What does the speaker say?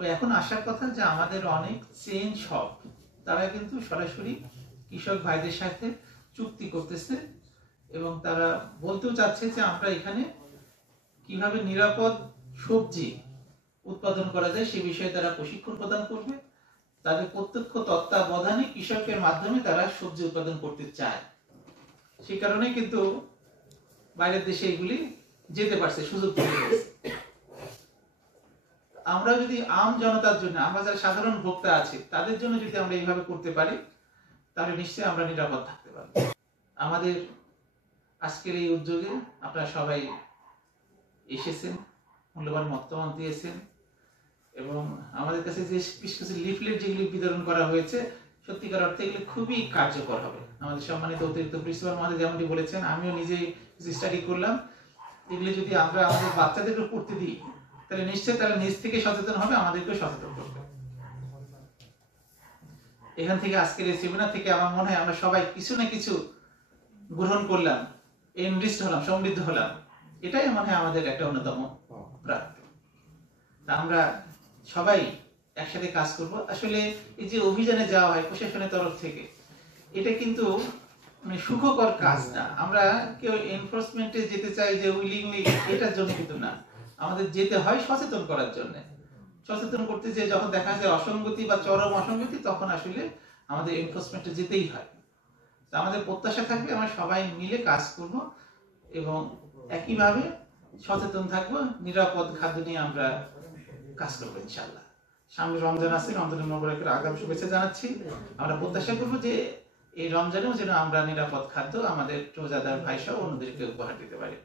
তবে এখন আসার কথা যে আমাদের অনেক চেইন শপ তারা কিন্তু সরাসরি কৃষক ভাইদের সাথে চুক্তি করতেছে এবং তারা বলতেও চাচ্ছে যে আমরা এখানে কিভাবে নিরাপদ সবজি উৎপাদন করা যায় সে বিষয়ে তারা প্রশিক্ষণ প্রদান করবে। তাদের প্রত্যক্ষ তত্ত্বাবধানে কৃষকের মাধ্যমে তারা সবজি উৎপাদন করতে চায়। সেই কারণে কিন্তু বাইরের দেশে এগুলি যেতে পারছে, সুযোগ পেয়ে গেছে। আমরা যদি আম জনতার জন্য, আমরা যারা সাধারণ ভোক্তা আছে তাদের জন্য যদি আমরা এইভাবে করতে পারি তাহলে নিশ্চয়ই আমরা নিরাপদ থাকতে পারবো। আমাদের আজকের এই উদ্যোগে আপনারা সবাই এসেছেন, মূল্যবান মতামত দিয়েছেন এবং আমাদের কাছে যে কিছু লিফলেট যেগুলি বিতরণ করা হয়েছে সত্যিকার অর্থে এগুলি খুবই কার্যকর হবে। আমাদের সম্মানিত অতিরিক্ত প্রিন্সিপাল মহোদয় যেমনটি বলেছেন, আমিও নিজেই স্টাডি করলাম, এগুলি যদি আমরা আমাদের বাচ্চাদেরকে পড়তে দিই তাহলে নিশ্চয়ই তারা নিজ থেকে সচেতন হবে, আমাদেরকেও সচেতন করবে। এখান থেকে আজকের এই সেমিনার থেকে আমার মনে হয় আমরা সবাই কিছু না কিছু গ্রহণ করলাম, এনরিচড হলাম, সমৃদ্ধ হলাম। এটাই মনে হয় আমাদের একটা অন্যতম প্রাপ্তি। আমরা সবাই একসাথে কাজ করব। আসলে এই যে অভিযানে যাওয়া হয় প্রশাসনের তরফ থেকে, এটা কিন্তু মানে সুখকর কাজ না। আমরা কেউ এনফোর্সমেন্টে যেতে চাই যে উইলিংলি, এটার জন্য কিন্তু না। আমাদের যেতে হয় সচেতন করার জন্য। সচেতন করতে যে যখন দেখা যায় অসঙ্গতি বা চরম অসঙ্গতি, তখন আসলে আমাদের এনফোর্সমেন্টে যেতেই হয়। আমাদের প্রত্যাশা থাকবে আমরা সবাই মিলে কাজ করব এবং একইভাবে সচেতন থাকবো, নিরাপদ খাদ্য নিয়ে আমরা কাজ করবো ইনশাআল্লাহ। সামনে রমজান আছে, রমজানের মোবারকের আগাম শুভেচ্ছা জানাচ্ছি। আমরা প্রত্যাশা করবো যে এই রমজানেও যেন আমরা নিরাপদ খাদ্য আমাদের রোজাদার ভাই সহ অন্যদেরকে উপহার দিতে পারি।